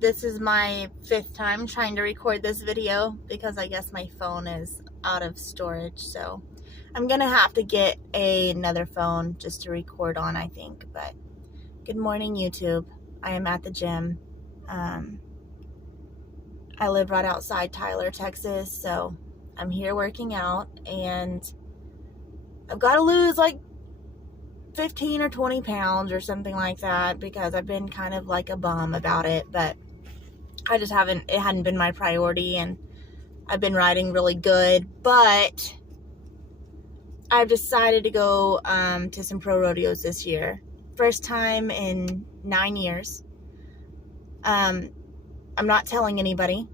This is my 5th time trying to record this video because I guess my phone is out of storage, so I'm gonna have to get another phone just to record on, I think. But good morning, YouTube. I am at the gym. I live right outside Tyler, Texas, so I'm here working out, and I've got to lose like 15 or 20 pounds or something like that because I've been kind of like a bum about it, but it hadn't been my priority, and I've been riding really good, but I've decided to go to some pro rodeos this year. First time in 9 years. I'm not telling anybody.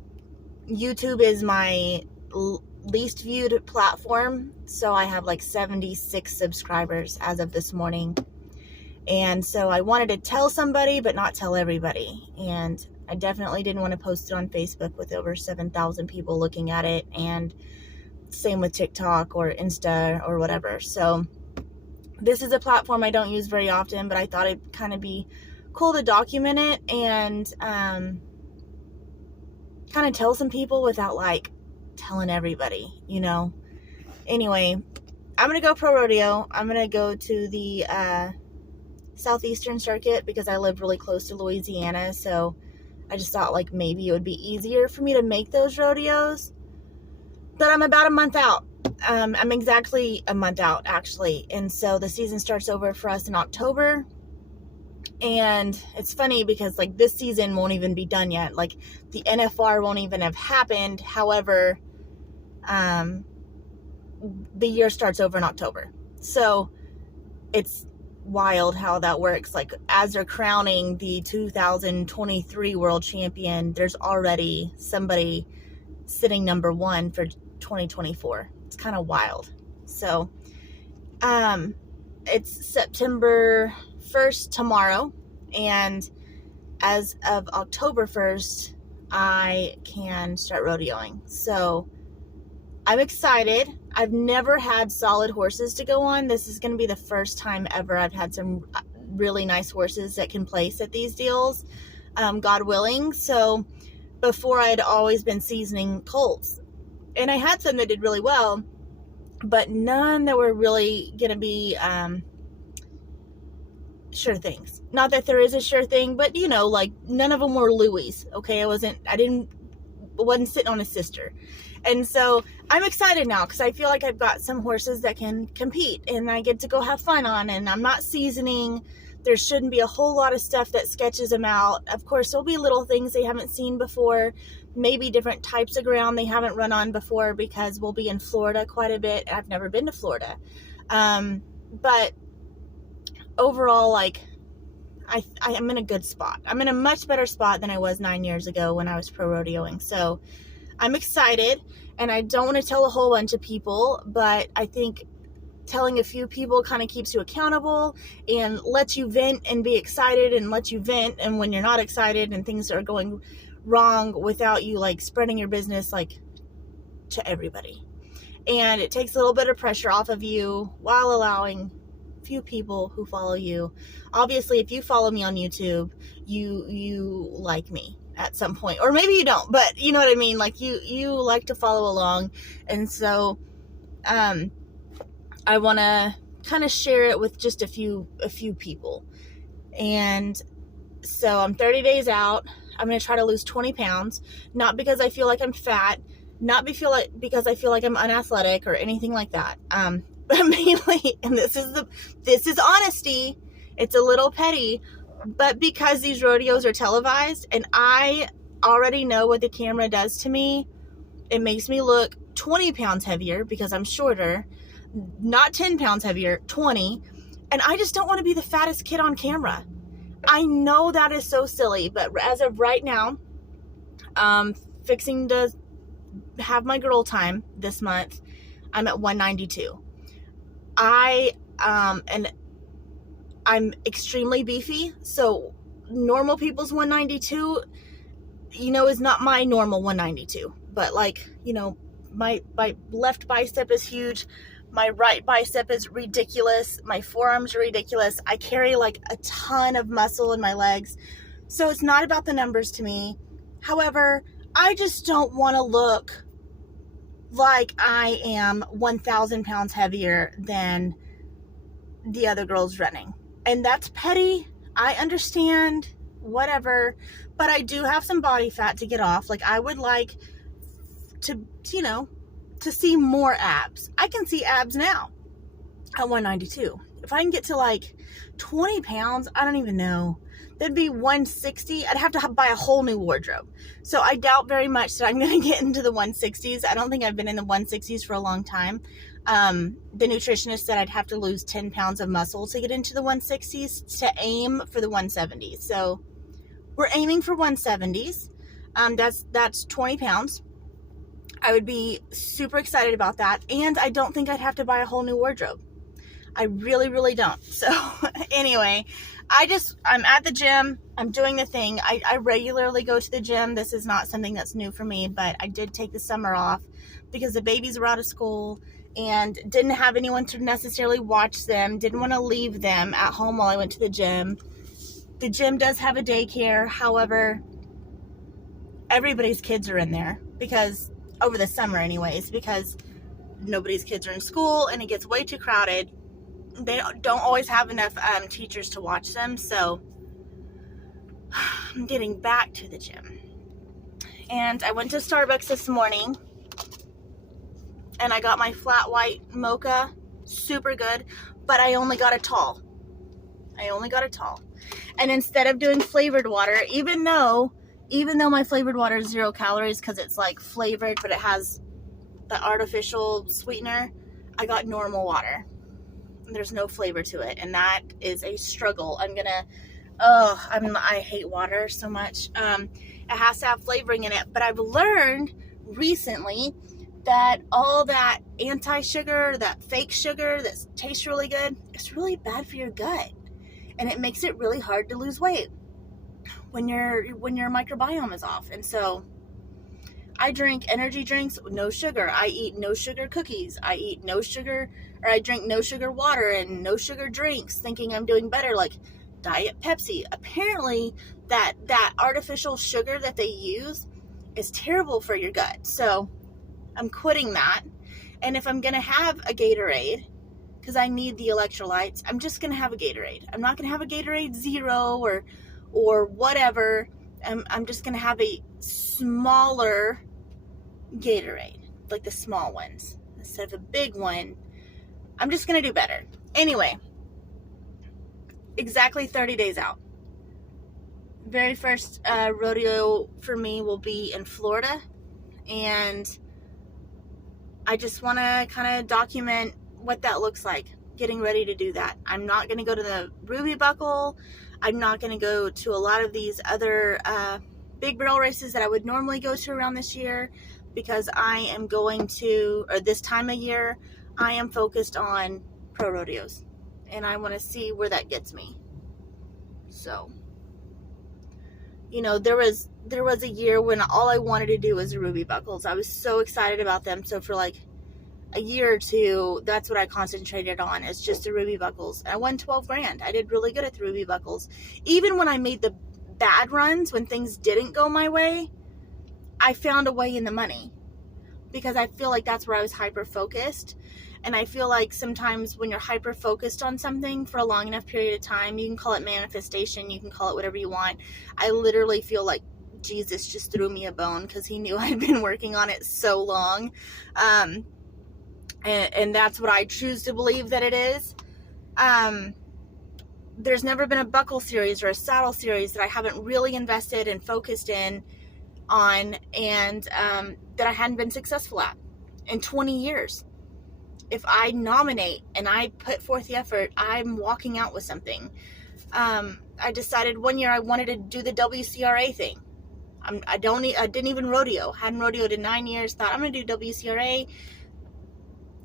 YouTube is my least viewed platform, so I have like 76 subscribers as of this morning. And so I wanted to tell somebody, but not tell everybody. And I definitely didn't want to post it on Facebook with over 7,000 people looking at it, and same with TikTok or Insta or whatever. So this is a platform I don't use very often, but I thought it'd kind of be cool to document it and kind of tell some people without like telling everybody, you know. Anyway, I'm gonna go pro rodeo. I'm gonna go to the Southeastern Circuit because I live really close to Louisiana, so I just thought like maybe it would be easier for me to make those rodeos. But I'm about a month out. I'm exactly a month out, actually. And so the season starts over for us in October. And it's funny because like this season won't even be done yet. Like the NFR won't even have happened. However, the year starts over in October. So it's wild how that works. Like as they're crowning the 2023 world champion, there's already somebody sitting number 1 for 2024. It's kind of wild. So it's September 1st tomorrow, and as of October 1st I can start rodeoing. So I'm excited. I've never had solid horses to go on. This is going to be the first time ever I've had some really nice horses that can place at these deals, God willing. So before, I'd always been seasoning colts, and I had some that did really well, but none that were really going to be sure things. Not that there is a sure thing, but you know, like none of them were Louis. Okay, I wasn't sitting on a sister. And so I'm excited now because I feel like I've got some horses that can compete and I get to go have fun on, and I'm not seasoning. There shouldn't be a whole lot of stuff that sketches them out. Of course, there'll be little things they haven't seen before, maybe different types of ground they haven't run on before because we'll be in Florida quite a bit. I've never been to Florida. But overall, like, I'm in a good spot. I'm in a much better spot than I was 9 years ago when I was pro rodeoing. So I'm excited, and I don't want to tell a whole bunch of people, but I think telling a few people kind of keeps you accountable and lets you vent and be excited, and lets you vent and when you're not excited and things are going wrong without you like spreading your business like to everybody. And it takes a little bit of pressure off of you while allowing few people who follow you. Obviously, if you follow me on YouTube, you like me at some point, or maybe you don't, but you know what I mean, like you like to follow along. And so I want to kind of share it with just a few people. And so I'm 30 days out. I'm going to try to lose 20 pounds, not because I feel like I'm fat, not because I feel like I'm unathletic or anything like that. But mainly, and this is honesty, it's a little petty, but because these rodeos are televised and I already know what the camera does to me, it makes me look 20 pounds heavier because I'm shorter, not 10 pounds heavier, 20. And I just don't want to be the fattest kid on camera. I know that is so silly, but as of right now, fixing to have my girl time this month, I'm at 192. And I'm extremely beefy, so normal people's 192, you know, is not my normal 192, but like, you know, my left bicep is huge, my right bicep is ridiculous, my forearms are ridiculous, I carry like a ton of muscle in my legs, So it's not about the numbers to me. However, I just don't want to look like I am 1,000 pounds heavier than the other girls running. And that's petty. I understand, whatever. But I do have some body fat to get off. Like, I would like to, to see more abs. I can see abs now at 192. If I can get to like 20 pounds, I don't even know. That'd be 160. I'd have to buy a whole new wardrobe. So I doubt very much that I'm going to get into the 160s. I don't think I've been in the 160s for a long time. The nutritionist said I'd have to lose 10 pounds of muscle to get into the 160s to aim for the 170s. So we're aiming for 170s. That's 20 pounds. I would be super excited about that. And I don't think I'd have to buy a whole new wardrobe. I really, really don't. So anyway, I'm at the gym. I'm doing the thing. I regularly go to the gym. This is not something that's new for me, but I did take the summer off because the babies were out of school and didn't have anyone to necessarily watch them. Didn't want to leave them at home while I went to the gym. The gym does have a daycare. However, everybody's kids are in there because over the summer anyways, because nobody's kids are in school and it gets way too crowded. They don't always have enough teachers to watch them, so I'm getting back to the gym. And I went to Starbucks this morning, and I got my flat white mocha, super good, but I only got a tall. And instead of doing flavored water, even though my flavored water is 0 calories because it's like flavored, but it has the artificial sweetener, I got normal water. There's no flavor to it, and that is a struggle. I hate water so much. It has to have flavoring in it, but I've learned recently that all that anti-sugar, that fake sugar that tastes really good, it's really bad for your gut, and it makes it really hard to lose weight when your microbiome is off. And so I drink energy drinks with no sugar. I eat no sugar cookies. I drink no sugar water and no sugar drinks, thinking I'm doing better, like Diet Pepsi. Apparently that artificial sugar that they use is terrible for your gut. So I'm quitting that. And if I'm going to have a Gatorade, because I need the electrolytes, I'm just going to have a Gatorade. I'm not going to have a Gatorade Zero or whatever. I'm just going to have a smaller Gatorade, like the small ones, instead of a big one. I'm just going to do better. Anyway, exactly 30 days out. Very first rodeo for me will be in Florida, and I just want to kind of document what that looks like, getting ready to do that. I'm not going to go to the Ruby Buckle. I'm not going to go to a lot of these other big barrel races that I would normally go to around this year, because I am going to, or this time of year, I am focused on pro rodeos, and I want to see where that gets me. So, there was a year when all I wanted to do was the Ruby Buckles. I was so excited about them. So for like a year or two, that's what I concentrated on, is just the Ruby Buckles. I won 12 grand. I did really good at the Ruby Buckles. Even when I made the bad runs, when things didn't go my way, I found a way in the money, because I feel like that's where I was hyper focused. And I feel like sometimes when you're hyper focused on something for a long enough period of time, you can call it manifestation, you can call it whatever you want. I literally feel like Jesus just threw me a bone, because he knew I'd been working on it so long. And that's what I choose to believe that it is. There's never been a buckle series or a saddle series that I haven't really invested and focused on, and that I hadn't been successful at in 20 years. If I nominate and I put forth the effort, I'm walking out with something. I decided one year I wanted to do the WCRA thing. I didn't even rodeo. Hadn't rodeoed in 9 years. Thought I'm going to do WCRA.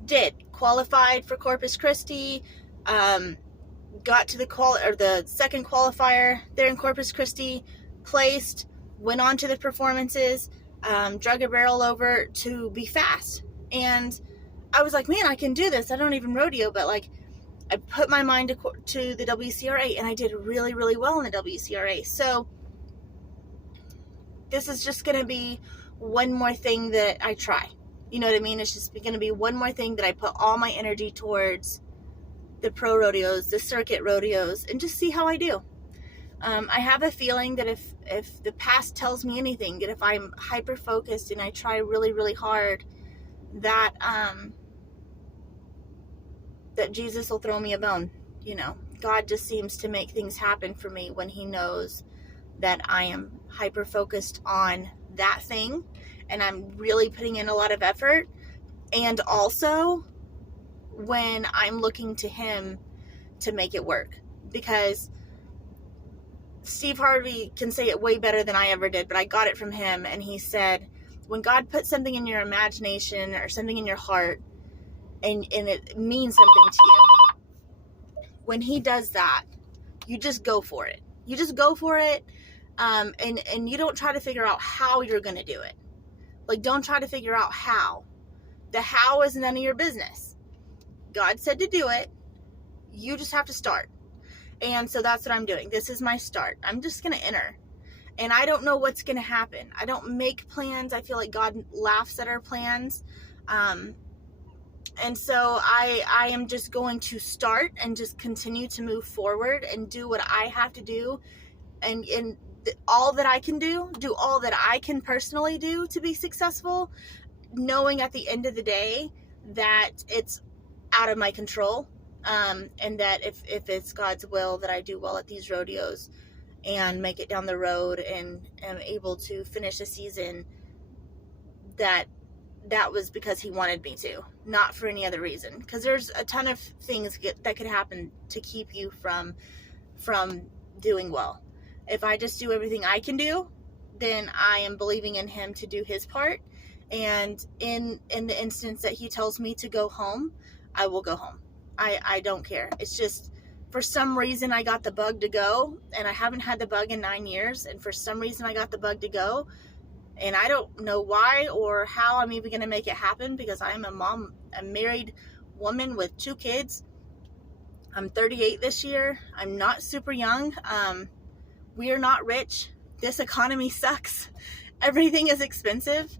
Did. Qualified for Corpus Christi. Got to the second qualifier there in Corpus Christi. Placed. Went on to the performances. Drug a barrel over to be fast. And I was like, man, I can do this. I don't even rodeo, but like, I put my mind to the WCRA, and I did really, really well in the WCRA. So this is just going to be one more thing that I try. You know what I mean? It's just going to be one more thing that I put all my energy towards, the pro rodeos, the circuit rodeos, and just see how I do. I have a feeling that if the past tells me anything, that if I'm hyper focused and I try really, really hard, that that Jesus will throw me a bone. You know, God just seems to make things happen for me when he knows that I am hyper focused on that thing and I'm really putting in a lot of effort, and also when I'm looking to him to make it work. Because Steve Harvey can say it way better than I ever did, but I got it from him, and he said, when God puts something in your imagination or something in your heart, and it means something to you, when he does that, you just go for it. You just go for it, and you don't try to figure out how you're going to do it. Like, don't try to figure out how. The how is none of your business. God said to do it. You just have to start. And so that's what I'm doing. This is my start. I'm just going to enter. And I don't know what's going to happen. I don't make plans. I feel like God laughs at our plans. And so I am just going to start and just continue to move forward and do what I have to do. And all that I can do all that I can personally do to be successful, knowing at the end of the day that it's out of my control. And that if it's God's will that I do well at these rodeos and make it down the road and am able to finish a season, that was because he wanted me to, not for any other reason. Because there's a ton of things that could happen to keep you from doing well. If I just do everything I can do, then I am believing in him to do his part. And in the instance that he tells me to go home, I will go home. I don't care. It's just, for some reason I got the bug to go, and I haven't had the bug in 9 years, and for some reason I got the bug to go, and I don't know why or how I'm even going to make it happen, because I am a mom, a married woman with 2 kids. I'm 38 this year. I'm not super young. We are not rich. This economy sucks. Everything is expensive.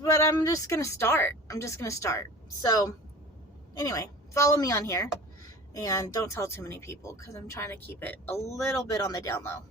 But I'm just going to start. So, anyway, follow me on here. And don't tell too many people, because I'm trying to keep it a little bit on the down low.